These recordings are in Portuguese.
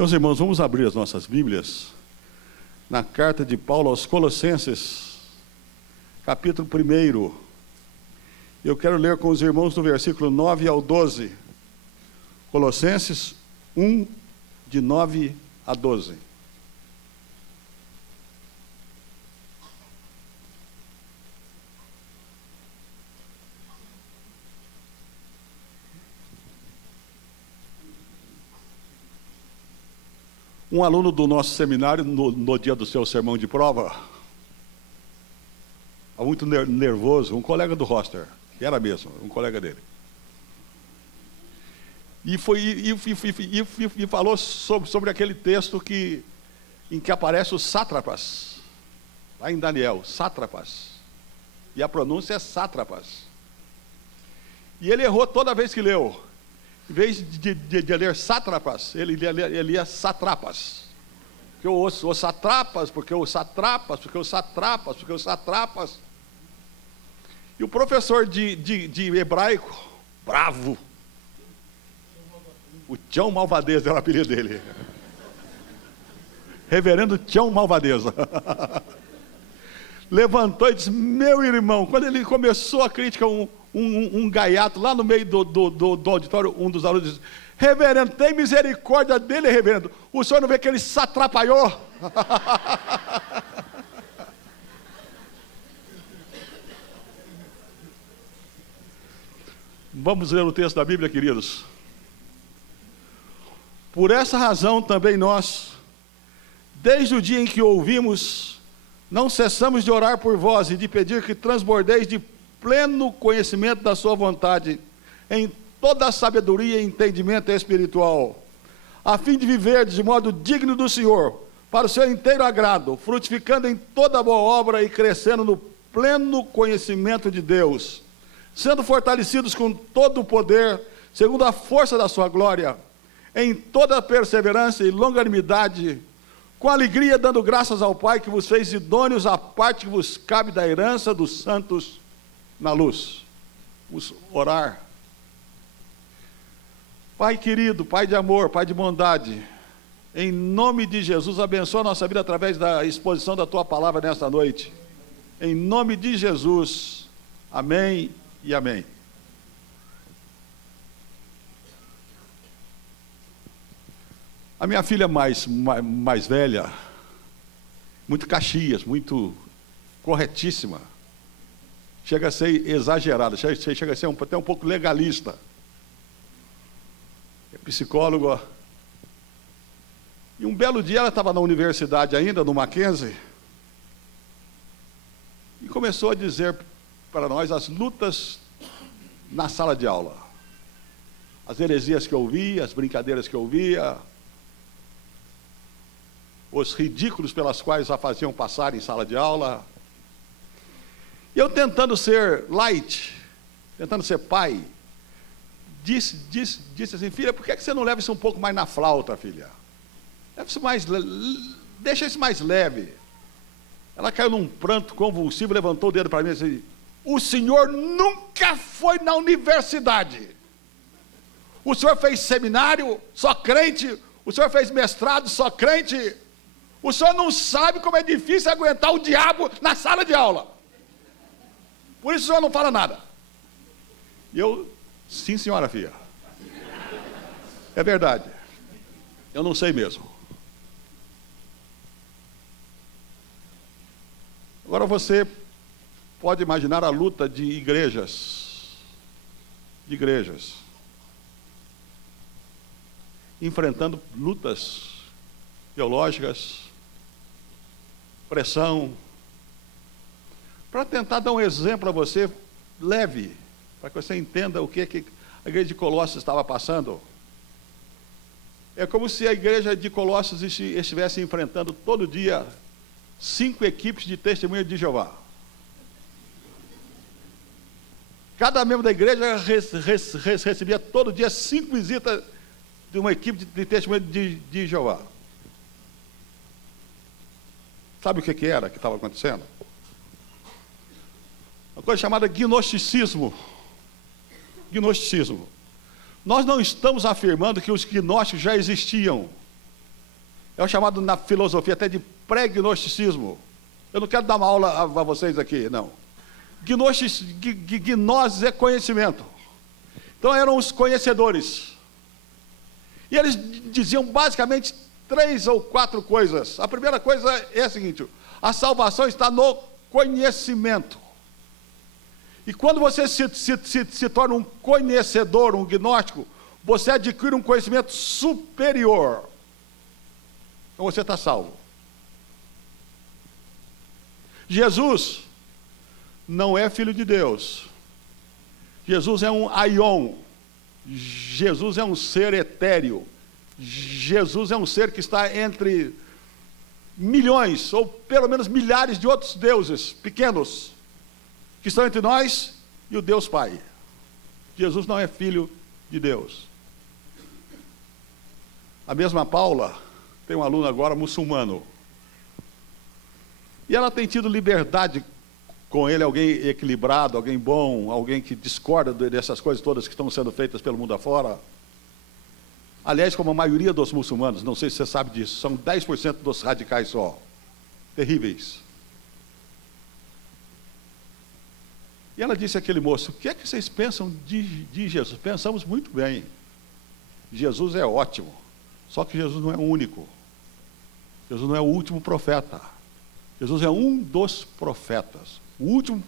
Meus irmãos, vamos abrir as nossas Bíblias na carta de Paulo aos Colossenses, capítulo 1. Eu quero ler com os irmãos do versículo 9 ao 12. Colossenses 1, de 9 a 12. Um aluno do nosso seminário, no dia do seu sermão de prova, muito nervoso, um colega do roster, era mesmo, um colega dele. E falou sobre aquele texto em que aparece os sátrapas, lá em Daniel, sátrapas. E a pronúncia é sátrapas. E ele errou toda vez que leu. Em vez de ler sátrapas, ele lia satrapas. Porque os satrapas, porque os satrapas, porque os satrapas, porque os satrapas. E o professor de hebraico, bravo, o Tião Malvadeza era o apelido dele. Reverendo Tião Malvadeza. Levantou e disse: meu irmão, quando ele começou a crítica, um gaiato lá no meio do auditório, um dos alunos disse: reverendo, tem misericórdia dele, reverendo. O senhor não vê que ele se atrapalhou? Vamos ler o texto da Bíblia, queridos. Por essa razão também nós, desde o dia em que ouvimos, não cessamos de orar por vós e de pedir que transbordeis de pleno conhecimento da sua vontade, em toda a sabedoria e entendimento espiritual, a fim de viver de modo digno do Senhor, para o seu inteiro agrado, frutificando em toda boa obra e crescendo no pleno conhecimento de Deus, sendo fortalecidos com todo o poder, segundo a força da sua glória, em toda a perseverança e longanimidade, com alegria dando graças ao Pai que vos fez idôneos à parte que vos cabe da herança dos santos na luz. Vamos orar. Pai querido, Pai de amor, Pai de bondade, em nome de Jesus, abençoa a nossa vida através da exposição da Tua palavra nesta noite. Em nome de Jesus, amém e amém. A minha filha mais velha, muito Caxias, muito corretíssima, chega a ser exagerada, chega a ser até um pouco legalista. É psicóloga. E um belo dia ela estava na universidade ainda, no Mackenzie, e começou a dizer para nós as lutas na sala de aula. As heresias que eu ouvia, as brincadeiras que eu ouvia, os ridículos pelas quais a faziam passar em sala de aula. E eu tentando ser light, tentando ser pai, disse assim: filha, por que você não leva isso um pouco mais na flauta, filha? Leva isso mais, deixa isso mais leve. Ela caiu num pranto convulsivo, levantou o dedo para mim e disse: o senhor nunca foi na universidade. O senhor fez seminário, só crente. O senhor fez mestrado, só crente. O senhor não sabe como é difícil aguentar o diabo na sala de aula. Por isso o senhor não fala nada. E eu: sim, senhora filha. É verdade. Eu não sei mesmo. Agora você pode imaginar a luta de igrejas. Enfrentando lutas teológicas, pressão, para tentar dar um exemplo a você leve, para que você entenda o que a igreja de Colossos estava passando. É como se a igreja de Colossos estivesse enfrentando todo dia 5 equipes de testemunha de Jeová. Cada membro da igreja recebia todo dia 5 visitas de uma equipe de testemunha de Jeová. Sabe o que era que estava acontecendo? Uma coisa chamada gnosticismo. Gnosticismo. Nós não estamos afirmando que os gnósticos já existiam. É o chamado na filosofia até de pré-gnosticismo. Eu não quero dar uma aula a vocês aqui, não. Gnosis é conhecimento. Então eram os conhecedores. E eles diziam basicamente 3 ou 4 coisas. A primeira coisa é a seguinte: a salvação está no conhecimento. E quando você se torna um conhecedor, um gnóstico, você adquire um conhecimento superior. Então você está salvo. Jesus não é filho de Deus. Jesus é um aion. Jesus é um ser etéreo. Jesus é um ser que está entre milhões, ou pelo menos milhares de outros deuses pequenos, que estão entre nós e o Deus Pai. Jesus não é filho de Deus. A mesma Paula tem um aluno agora muçulmano. E ela tem tido liberdade com ele, alguém equilibrado, alguém bom, alguém que discorda dessas coisas todas que estão sendo feitas pelo mundo afora. Aliás, como a maioria dos muçulmanos, não sei se você sabe disso, são 10% dos radicais só. Terríveis. E ela disse àquele moço: o que é que vocês pensam de Jesus? Pensamos muito bem. Jesus é ótimo. Só que Jesus não é o único. Jesus não é o último profeta. Jesus é um dos profetas. O último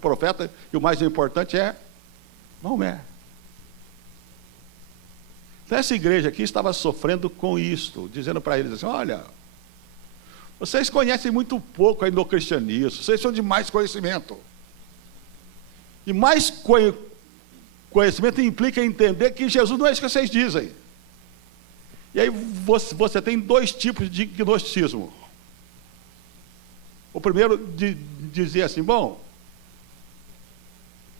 profeta e o mais importante é Maomé. Então essa igreja aqui estava sofrendo com isto, dizendo para eles assim: olha, vocês conhecem muito pouco ainda o cristianismo, vocês são de mais conhecimento. E mais conhecimento implica entender que Jesus não é isso que vocês dizem. E aí você tem 2 tipos de gnosticismo. O primeiro dizia assim: bom,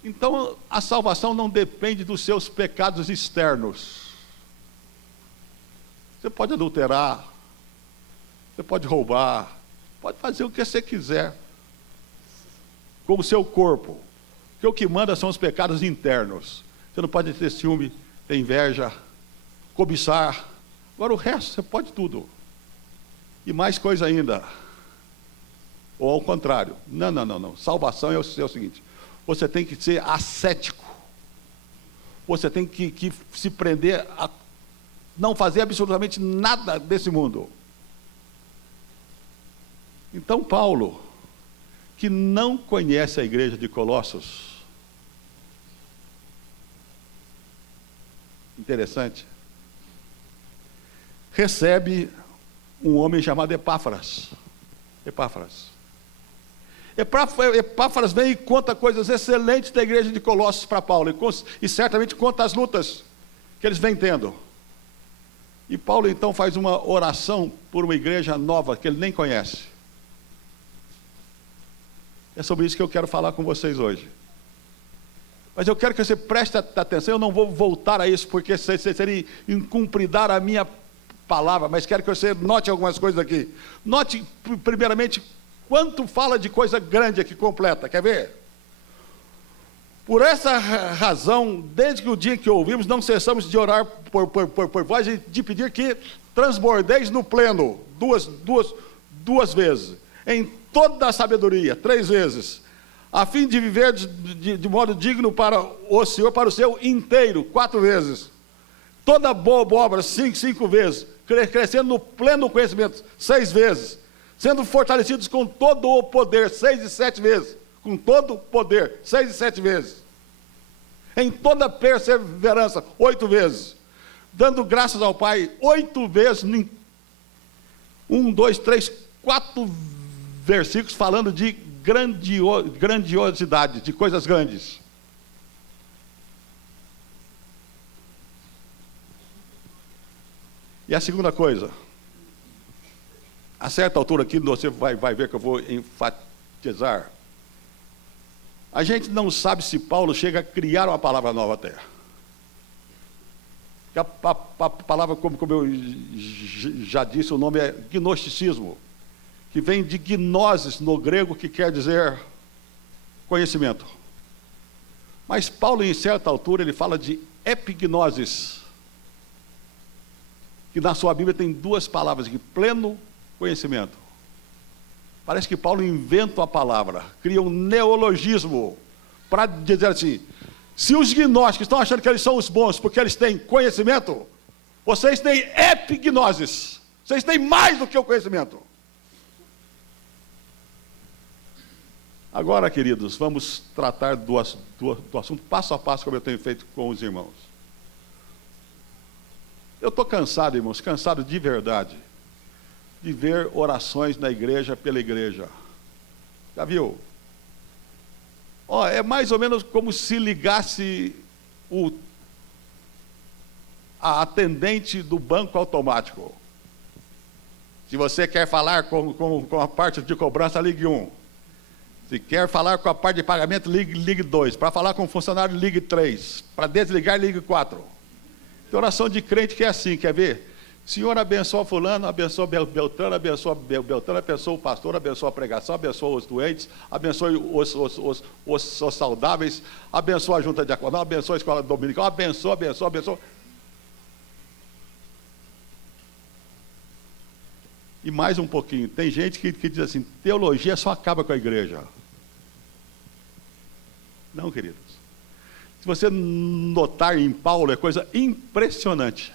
então a salvação não depende dos seus pecados externos. Você pode adulterar, você pode roubar, pode fazer o que você quiser com o seu corpo, porque o que manda são os pecados internos. Você não pode ter ciúme, ter inveja, cobiçar. Agora o resto você pode tudo. E mais coisa ainda. Ou ao contrário. Não. Salvação é o seguinte: você tem que ser ascético. Você tem que se prender a não fazer absolutamente nada desse mundo. Então Paulo, que não conhece a igreja de Colossos, interessante, recebe um homem chamado Epáfras. Epáfras vem e conta coisas excelentes da igreja de Colossos para Paulo, e certamente conta as lutas que eles vêm tendo. E Paulo então faz uma oração por uma igreja nova que ele nem conhece. É sobre isso que eu quero falar com vocês hoje. Mas eu quero que você preste atenção. Eu não vou voltar a isso porque seria incumpridar a minha palavra, mas quero que você note algumas coisas aqui. Note primeiramente quanto fala de coisa grande aqui, completa. Quer ver? Por essa razão, desde que o dia que ouvimos, não cessamos de orar por vós e de pedir que transbordeis no pleno, duas vezes, em toda a sabedoria, 3 vezes, a fim de viver de modo digno para o Senhor, para o seu inteiro, 4 vezes, toda boa obra, 5 vezes, crescendo no pleno conhecimento, 6 vezes, sendo fortalecidos com todo o poder, 6 e 7 vezes, com todo o poder, 6 e 7 vezes, em toda perseverança, 8 vezes, dando graças ao Pai, 8 vezes, 1, 2, 3, 4 versículos falando de grandiosidade, de coisas grandes. E a segunda coisa, a certa altura aqui, você vai ver que eu vou enfatizar, a gente não sabe se Paulo chega a criar uma palavra nova até. A palavra, como eu já disse, o nome é gnosticismo, que vem de gnosis no grego, que quer dizer conhecimento. Mas Paulo, em certa altura, ele fala de epignosis, que na sua Bíblia tem duas palavras aqui, pleno conhecimento. Parece que Paulo inventa a palavra, cria um neologismo, para dizer assim, se os gnósticos estão achando que eles são os bons porque eles têm conhecimento, vocês têm epignosis, vocês têm mais do que o conhecimento. Agora, queridos, vamos tratar do assunto passo a passo, como eu tenho feito com os irmãos. Eu estou cansado, irmãos, cansado de verdade, de ver orações na igreja pela igreja. Já viu? É mais ou menos como se ligasse a atendente do banco automático. Se você quer falar com a parte de cobrança, ligue 1. Se quer falar com a parte de pagamento, ligue 2. Para falar com o funcionário, ligue 3. Para desligar, ligue 4. Tem oração de crente que é assim, quer ver? Senhor, abençoa fulano, abençoa Beltrano, abençoa o pastor, abençoa a pregação, abençoa os doentes, abençoe os saudáveis, abençoa a junta diaconal, abençoa a escola dominical, abençoa. E mais um pouquinho, tem gente que diz assim, teologia só acaba com a igreja. Não, queridos. Se você notar em Paulo, é coisa impressionante.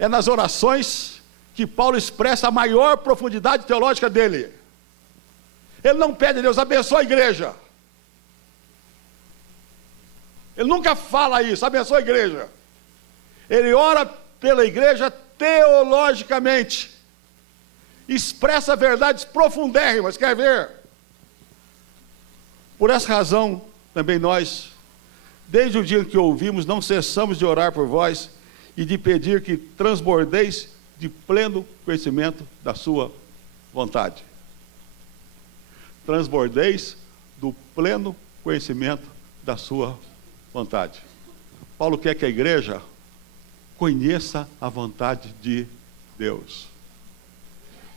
É nas orações que Paulo expressa a maior profundidade teológica dele. Ele não pede a Deus, abençoa a igreja. Ele nunca fala isso, abençoa a igreja. Ele ora pela igreja teologicamente. Expressa verdades profundérrimas, quer ver? Por essa razão, também nós, desde o dia em que ouvimos, não cessamos de orar por vós e de pedir que transbordeis de pleno conhecimento da sua vontade. Transbordeis do pleno conhecimento da sua vontade. Paulo quer que a igreja conheça a vontade de Deus.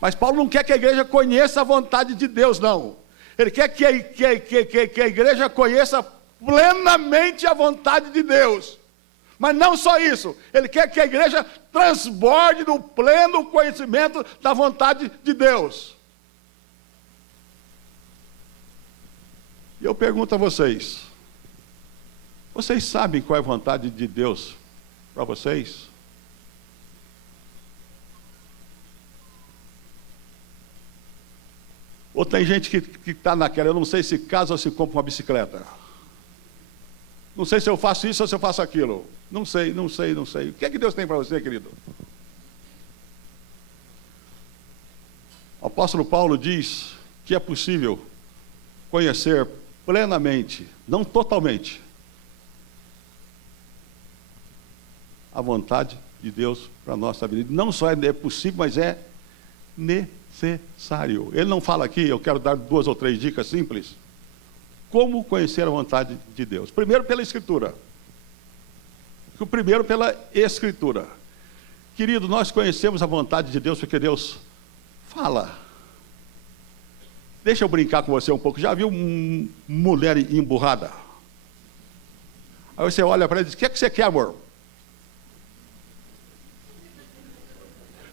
Mas Paulo não quer que a igreja conheça a vontade de Deus, não. Ele quer que a igreja conheça plenamente a vontade de Deus. Mas não só isso, ele quer que a igreja transborde do pleno conhecimento da vontade de Deus. E eu pergunto a vocês, vocês sabem qual é a vontade de Deus para vocês? Ou tem gente que está naquela, eu não sei se casa ou se compra uma bicicleta. Não sei se eu faço isso ou se eu faço aquilo. Não sei. O que é que Deus tem para você, querido? O apóstolo Paulo diz que é possível conhecer plenamente, não totalmente, a vontade de Deus para a nossa vida. Não só é possível, mas é necessário. Ele não fala aqui, eu quero dar 2 ou 3 dicas simples. Como conhecer a vontade de Deus? Primeiro pela Escritura. Primeiro pela Escritura. Querido, nós conhecemos a vontade de Deus porque Deus fala. Deixa eu brincar com você um pouco. Já viu mulher emburrada? Aí você olha para ela e diz, o que é que você quer, amor?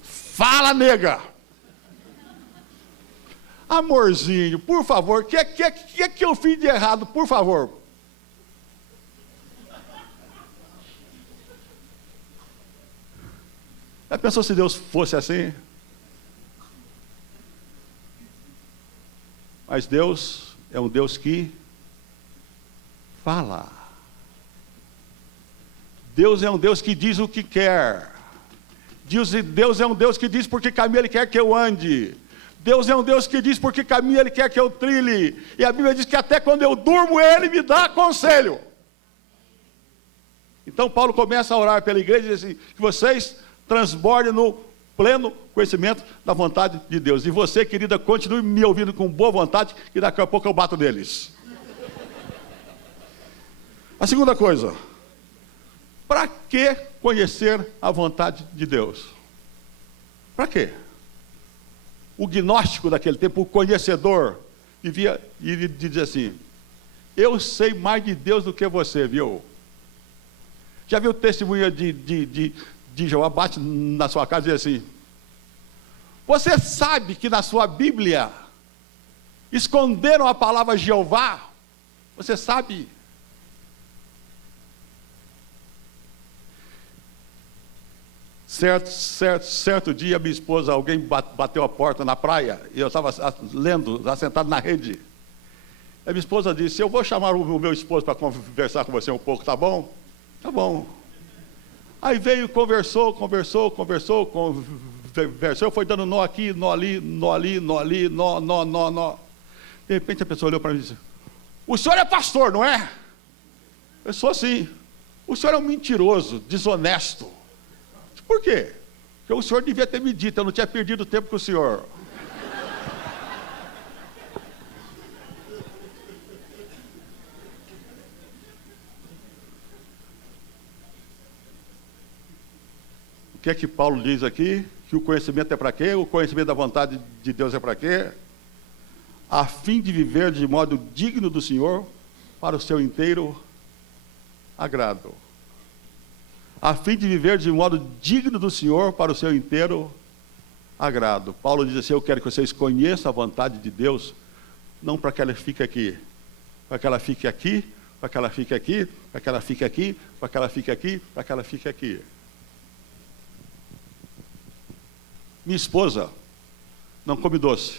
Fala, nega! Amorzinho, por favor, o que eu fiz de errado, por favor? Já pensou se Deus fosse assim? Mas Deus é um Deus que fala. Deus é um Deus que diz o que quer. Deus é um Deus que diz por que caminho Ele quer que eu ande. Deus é um Deus que diz por que caminho Ele quer que eu trilhe. E a Bíblia diz que até quando eu durmo, Ele me dá conselho. Então Paulo começa a orar pela igreja e diz assim, que vocês transbordem no pleno conhecimento da vontade de Deus. E você, querida, continue me ouvindo com boa vontade, que daqui a pouco eu bato neles. A segunda coisa, para que conhecer a vontade de Deus? Para quê? O gnóstico daquele tempo, o conhecedor, vivia e dizia assim, eu sei mais de Deus do que você, viu? Já viu testemunha de Jeová bate na sua casa e diz assim: você sabe que na sua Bíblia esconderam a palavra Jeová? Você sabe? Certo dia, minha esposa, alguém bateu a porta na praia, e eu estava lendo, sentado na rede. A minha esposa disse: eu vou chamar o meu esposo para conversar com você um pouco, tá bom? Tá bom. Aí veio, conversou, foi dando nó aqui, nó ali, nó. De repente a pessoa olhou para mim e disse: o senhor é pastor, não é? Eu sou sim. O senhor é um mentiroso, desonesto. Por quê? Porque o senhor devia ter me dito, eu não tinha perdido tempo com o senhor. O que é que Paulo diz aqui? Que o conhecimento é para quê? O conhecimento da vontade de Deus é para quê? A fim de viver de modo digno do Senhor, para o seu inteiro agrado. A fim de viver de modo digno do Senhor, para o seu inteiro agrado. Paulo diz assim: eu quero que vocês conheçam a vontade de Deus, não para que ela fique aqui, para que ela fique aqui, para que ela fique aqui, para que ela fique aqui, para que ela fique aqui, para que ela fique aqui. Minha esposa não come doce.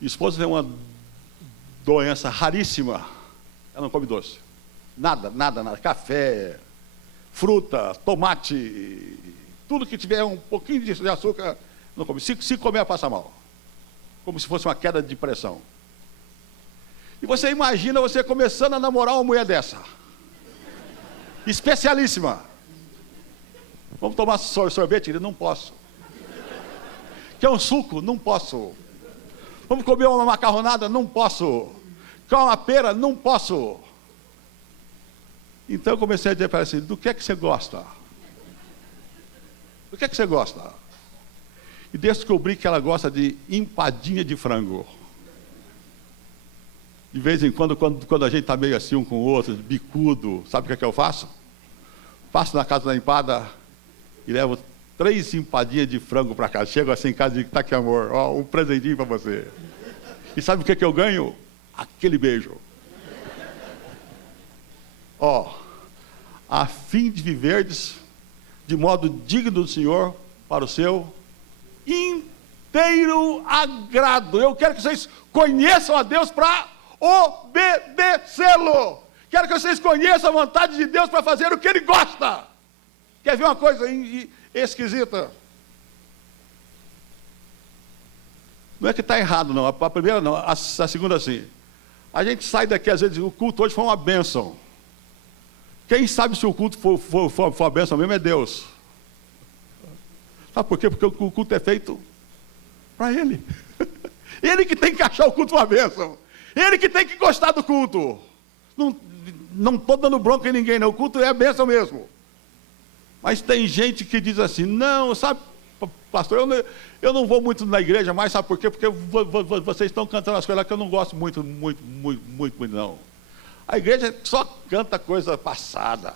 Minha esposa tem uma doença raríssima, ela não come doce. Nada. Café, fruta, tomate, tudo que tiver um pouquinho de açúcar, não come. Se comer, ela passa mal. Como se fosse uma queda de pressão. E você imagina você começando a namorar uma mulher dessa. Especialíssima. Vamos tomar sorvete? Não posso. Quer um suco? Não posso. Vamos comer uma macarronada? Não posso. Quer uma pera? Não posso. Então eu comecei a dizer para ela assim: do que é que você gosta? Do que é que você gosta? E descobri que ela gosta de empadinha de frango. De vez em quando a gente está meio assim um com o outro, bicudo, sabe o que é que eu faço? Passo na casa da empada e levo 3 empadinhas de frango para casa. Chego assim em casa e digo: tá aqui, amor, ó, um presentinho para você. E sabe o que é que eu ganho? Aquele beijo. Ó, a fim de viverdes de modo digno do Senhor, para o seu inteiro agrado. Eu quero que vocês conheçam a Deus para obedecê-lo. Quero que vocês conheçam a vontade de Deus para fazer o que Ele gosta. Quer ver uma coisa esquisita? Não é que está errado, não. A primeira não, a segunda sim. A gente sai daqui, às vezes, o culto hoje foi uma bênção. Quem sabe se o culto for uma bênção mesmo é Deus. Sabe por quê? Porque o culto é feito para Ele. Ele que tem que achar o culto uma bênção. Ele que tem que gostar do culto. Não estou dando bronca em ninguém, não. O culto é a bênção mesmo. Mas tem gente que diz assim: não, sabe, pastor, eu não vou muito na igreja mais, sabe por quê? Porque vocês estão cantando as coisas lá que eu não gosto muito, não. A igreja só canta coisa passada.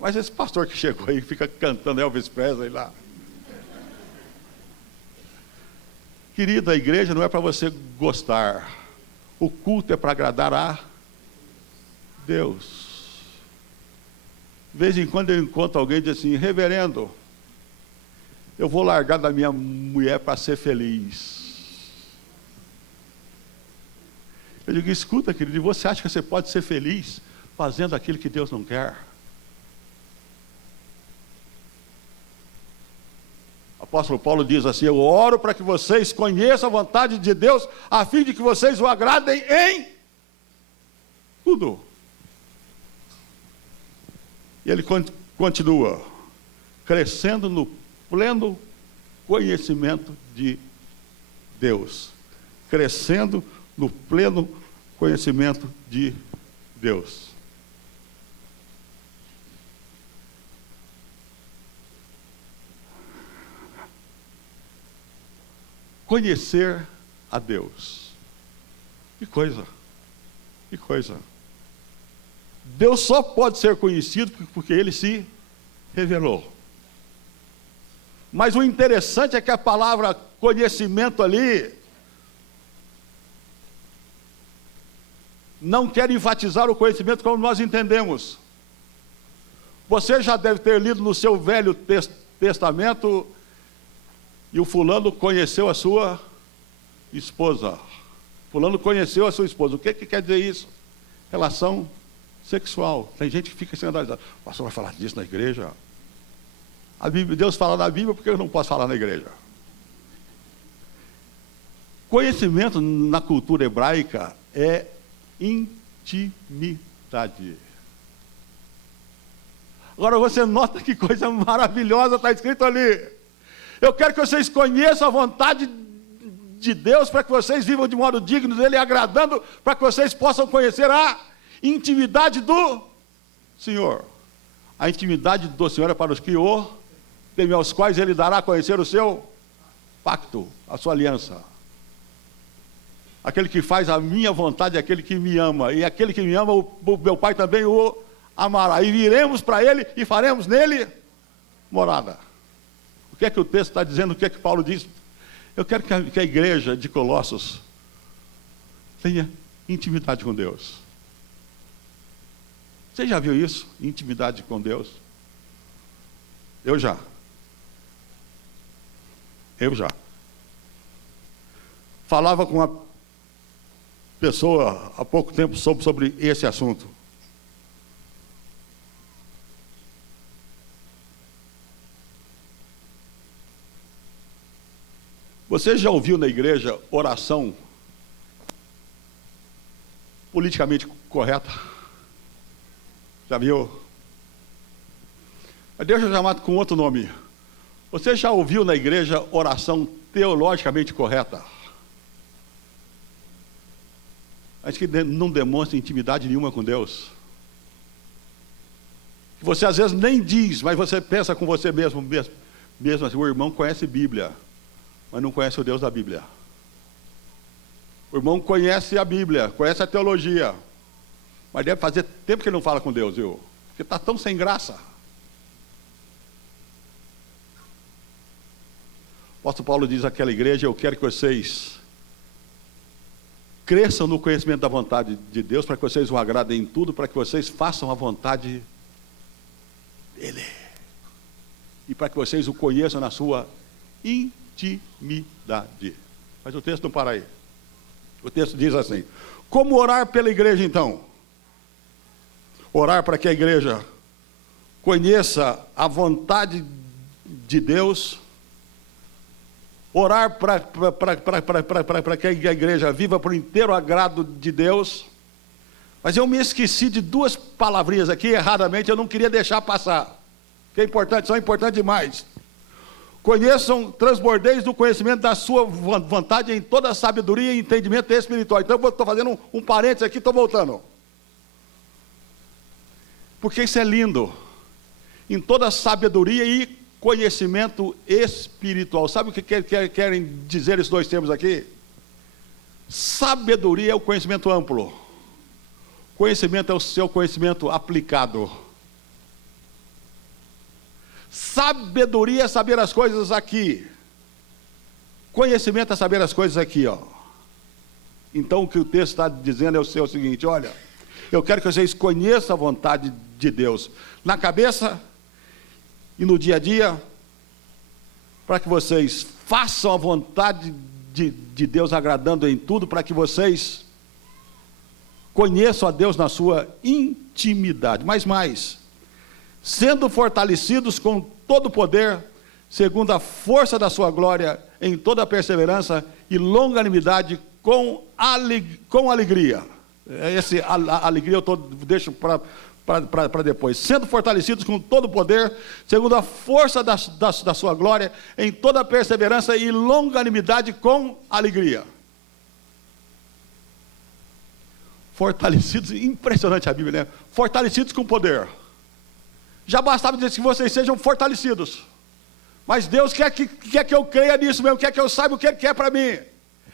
Mas esse pastor que chegou aí fica cantando Elvis Presley lá. Querida, a igreja não é para você gostar. O culto é para agradar a Deus. De vez em quando eu encontro alguém e diz assim: reverendo, eu vou largar da minha mulher para ser feliz. Eu digo: escuta, querido, você acha que você pode ser feliz fazendo aquilo que Deus não quer? O apóstolo Paulo diz assim: eu oro para que vocês conheçam a vontade de Deus, a fim de que vocês o agradem em tudo. E ele continua: crescendo no pleno conhecimento de Deus. Crescendo no pleno conhecimento de Deus. Conhecer a Deus. Que coisa. Deus só pode ser conhecido porque Ele se revelou. Mas o interessante é que a palavra conhecimento ali não quer enfatizar o conhecimento como nós entendemos. Você já deve ter lido no seu Velho Testamento, e o fulano conheceu a sua esposa. Fulano conheceu a sua esposa. O que quer dizer isso? Relação sexual. Tem gente que fica assim analisando. O pastor vai falar disso na igreja? A Bíblia, Deus fala na Bíblia, porque eu não posso falar na igreja? Conhecimento na cultura hebraica é intimidade. Agora você nota que coisa maravilhosa está escrito ali. Eu quero que vocês conheçam a vontade de Deus, para que vocês vivam de modo digno dele, agradando, para que vocês possam conhecer a intimidade do Senhor. A intimidade do Senhor é para os que o temem, aos quais ele dará a conhecer o seu pacto, a sua aliança. Aquele que faz a minha vontade é aquele que me ama, e aquele que me ama, o meu Pai também o amará, e viremos para ele e faremos nele morada. O que é que o texto está dizendo? O que é que Paulo diz? Eu quero que a igreja de Colossos tenha intimidade com Deus. Você já viu isso? Intimidade com Deus? Eu já. Falava com uma pessoa há pouco tempo sobre esse assunto. Você já ouviu na igreja oração politicamente correta? Já viu? Deixa eu chamar com outro nome. Você já ouviu na igreja oração teologicamente correta? Acho que não demonstra intimidade nenhuma com Deus. Você às vezes nem diz, mas você pensa com você mesmo assim, o irmão conhece Bíblia, mas não conhece o Deus da Bíblia. O irmão conhece a Bíblia, conhece a teologia, mas deve fazer tempo que ele não fala com Deus, viu? Porque está tão sem graça. O apóstolo Paulo diz àquela igreja: eu quero que vocês cresçam no conhecimento da vontade de Deus, para que vocês o agradem em tudo, para que vocês façam a vontade dele, e para que vocês o conheçam na sua intimidade. Mas o texto não para aí. O texto diz assim: como orar pela igreja então? Orar para que a igreja conheça a vontade de Deus, orar para que a igreja viva por inteiro agrado de Deus. Mas eu me esqueci de duas palavrinhas aqui, erradamente, eu não queria deixar passar, que é importante, são importantes demais. Conheçam, transbordeis do conhecimento da sua vontade em toda a sabedoria e entendimento espiritual. Então eu estou fazendo um parênteses aqui, estou voltando. Porque isso é lindo. Em toda a sabedoria e conhecimento espiritual. Sabe o que querem dizer esses dois termos aqui? Sabedoria é o conhecimento amplo. Conhecimento é o seu conhecimento aplicado. Sabedoria é saber as coisas aqui. Conhecimento é saber as coisas aqui, ó. Então o que o texto está dizendo é o seguinte: olha, eu quero que vocês conheçam a vontade de Deus na cabeça e no dia a dia, para que vocês façam a vontade de Deus, agradando em tudo, para que vocês conheçam a Deus na sua intimidade. Mas mais, sendo fortalecidos com todo o poder, segundo a força da sua glória, em toda a perseverança e longanimidade, com alegria. Esse alegria eu deixo para depois. Sendo fortalecidos com todo o poder, segundo a força da sua glória, em toda a perseverança e longanimidade, com alegria. Fortalecidos, impressionante a Bíblia, né? Fortalecidos com poder. Já bastava dizer que vocês sejam fortalecidos. Mas Deus quer que eu creia nisso mesmo, quer que eu saiba o que Ele quer para mim.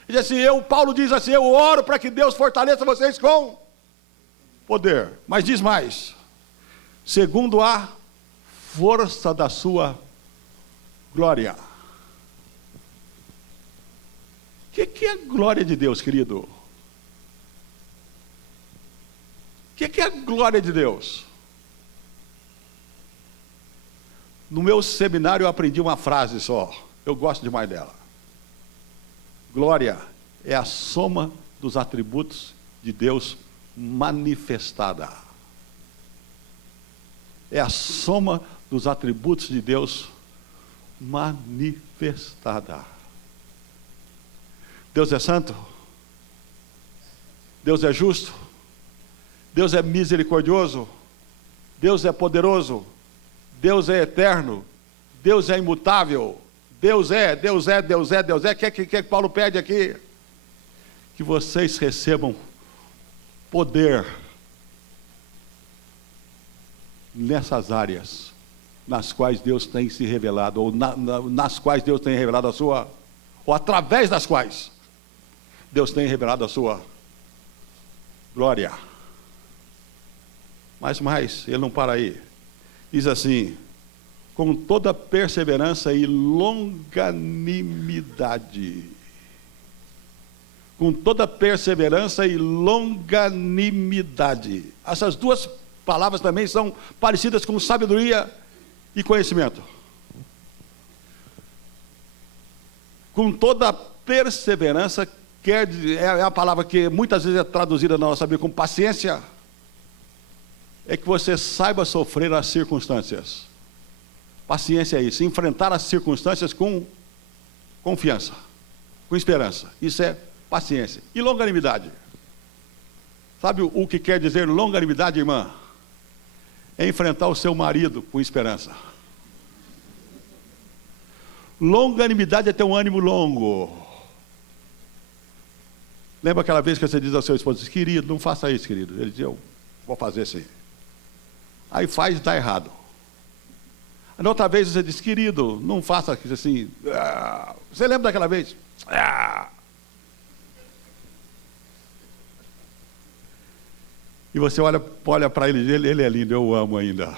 Diz assim, Paulo diz assim: eu oro para que Deus fortaleça vocês com poder. Mas diz mais: segundo a força da sua glória. O que é a glória de Deus, querido? O que é a glória de Deus? No meu seminário eu aprendi uma frase só, eu gosto demais dela. Glória é a soma dos atributos de Deus manifestada. É a soma dos atributos de Deus manifestada. Deus é santo, Deus é justo, Deus é misericordioso, Deus é poderoso, Deus é eterno, Deus é imutável, Deus é. O que Paulo pede aqui? Que vocês recebam poder nessas áreas nas quais Deus tem se revelado, ou nas quais Deus tem revelado a sua, ou através das quais Deus tem revelado a sua glória. Mas ele não para aí. Diz assim: com toda perseverança e longanimidade. Com toda perseverança e longanimidade. Essas duas palavras também são parecidas com sabedoria e conhecimento. Com toda perseverança, é a palavra que muitas vezes é traduzida na nossa Bíblia como paciência, é que você saiba sofrer as circunstâncias. Paciência é isso, enfrentar as circunstâncias com confiança, com esperança. Isso é paciência. E longanimidade. Sabe o que quer dizer longanimidade, irmã? É enfrentar o seu marido com esperança. Longanimidade é ter um ânimo longo. Lembra aquela vez que você diz ao seu esposo: querido, não faça isso, querido. Ele diz: eu vou fazer sim. Aí faz e dá errado. Na outra vez você diz: querido, não faça assim. Você lembra daquela vez? E você olha para ele é lindo, eu o amo ainda.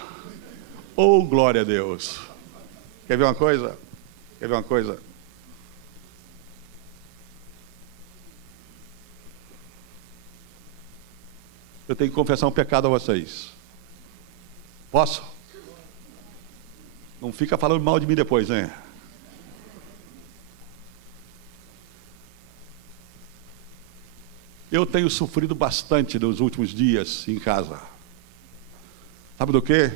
Oh, glória a Deus. Quer ver uma coisa? Eu tenho que confessar um pecado a vocês. Posso? Não fica falando mal de mim depois, né? Eu tenho sofrido bastante nos últimos dias em casa. Sabe do quê?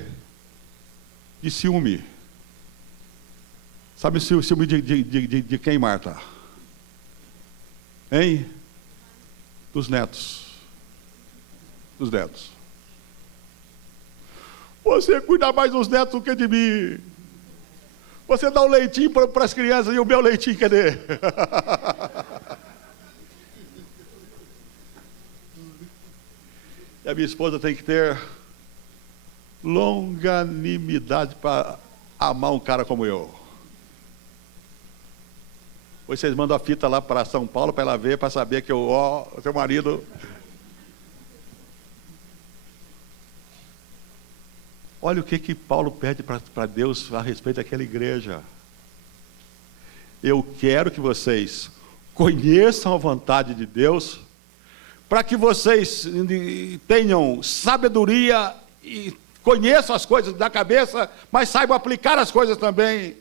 De ciúme. Sabe o ciúme de quem, Marta? Hein? Dos netos. Dos netos. Você cuida mais dos netos do que de mim. Você dá o leitinho para as crianças e o meu leitinho, cadê? E a minha esposa tem que ter longanimidade para amar um cara como eu. Depois vocês mandam a fita lá para São Paulo para ela ver, para saber que o seu marido... Olha o que Paulo pede para Deus a respeito daquela igreja. Eu quero que vocês conheçam a vontade de Deus, para que vocês tenham sabedoria e conheçam as coisas da cabeça, mas saibam aplicar as coisas também.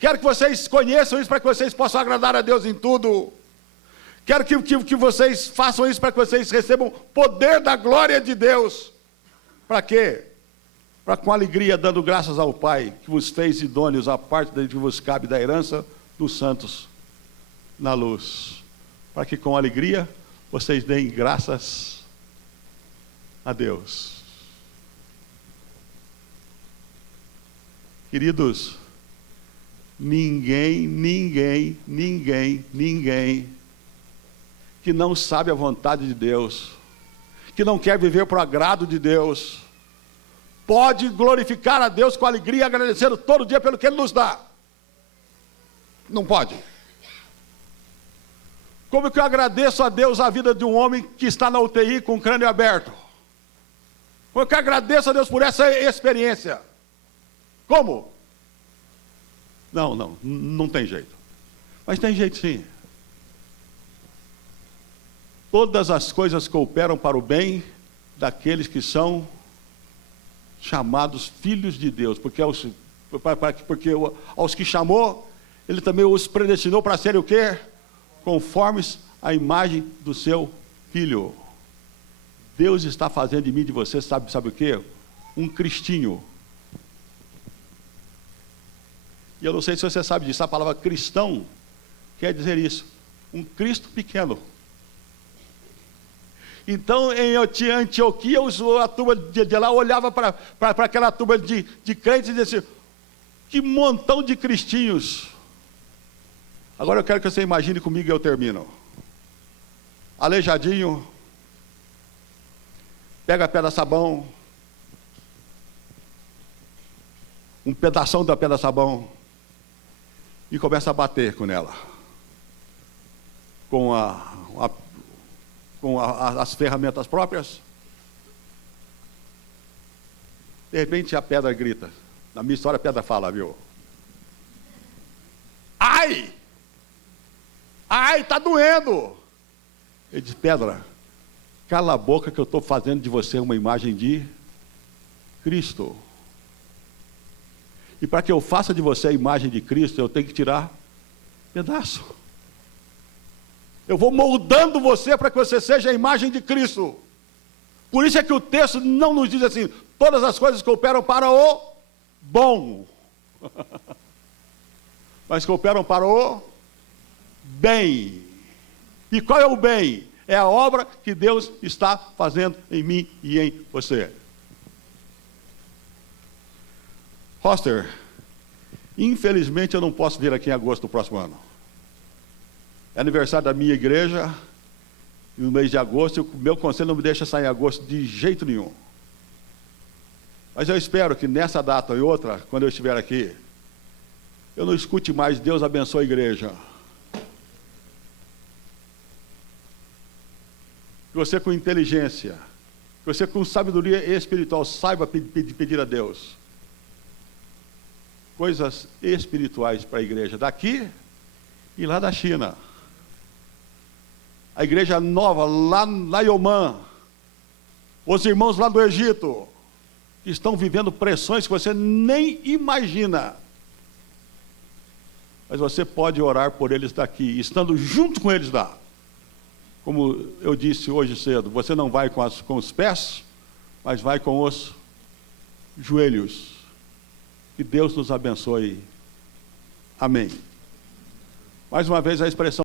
Quero que vocês conheçam isso para que vocês possam agradar a Deus em tudo. Quero que vocês façam isso para que vocês recebam poder da glória de Deus. Para quê? Para com alegria, dando graças ao Pai, que vos fez idôneos à parte da que vos cabe da herança dos santos na luz. Para que com alegria vocês deem graças a Deus. Queridos, ninguém que não sabe a vontade de Deus, que não quer viver para o agrado de Deus, pode glorificar a Deus com alegria e agradecendo todo dia pelo que Ele nos dá. Não pode. Como que eu agradeço a Deus a vida de um homem que está na UTI com o crânio aberto? Como que eu agradeço a Deus por essa experiência? Como? Não tem jeito. Mas tem jeito sim. Todas as coisas cooperam para o bem daqueles que são chamados filhos de Deus, porque aos que chamou, Ele também os predestinou para serem o quê? Conformes à imagem do seu Filho. Deus está fazendo de mim e de você, sabe o quê? Um cristinho. E eu não sei se você sabe disso, a palavra cristão quer dizer isso, um Cristo pequeno. Então, em Antioquia, a turma de lá olhava para aquela turma de crentes e dizia assim, que montão de cristinhos. Agora eu quero que você imagine comigo e eu termino. Aleijadinho, pega pedra sabão, um pedação da pedra sabão e começa a bater com ela. Com as ferramentas próprias. De repente a pedra grita. Na minha história a pedra fala, viu? Ai! Ai, está doendo! Ele diz, pedra, cala a boca que eu estou fazendo de você uma imagem de Cristo. E para que eu faça de você a imagem de Cristo, eu tenho que tirar pedaço. Eu vou moldando você para que você seja a imagem de Cristo. Por isso é que o texto não nos diz assim, todas as coisas cooperam para o bom. Mas cooperam para o bem. E qual é o bem? É a obra que Deus está fazendo em mim e em você. Foster, infelizmente eu não posso vir aqui em agosto do próximo ano. É aniversário da minha igreja, no mês de agosto, e o meu conselho não me deixa sair em agosto de jeito nenhum. Mas eu espero que nessa data e outra, quando eu estiver aqui, eu não escute mais Deus abençoe a igreja. Que você com inteligência, que você com sabedoria espiritual saiba pedir a Deus coisas espirituais para a igreja daqui e lá da China. A igreja nova lá em Omã, os irmãos lá do Egito, que estão vivendo pressões que você nem imagina. Mas você pode orar por eles daqui, estando junto com eles lá. Como eu disse hoje cedo, você não vai com os pés, mas vai com os joelhos. Que Deus nos abençoe. Amém. Mais uma vez a expressão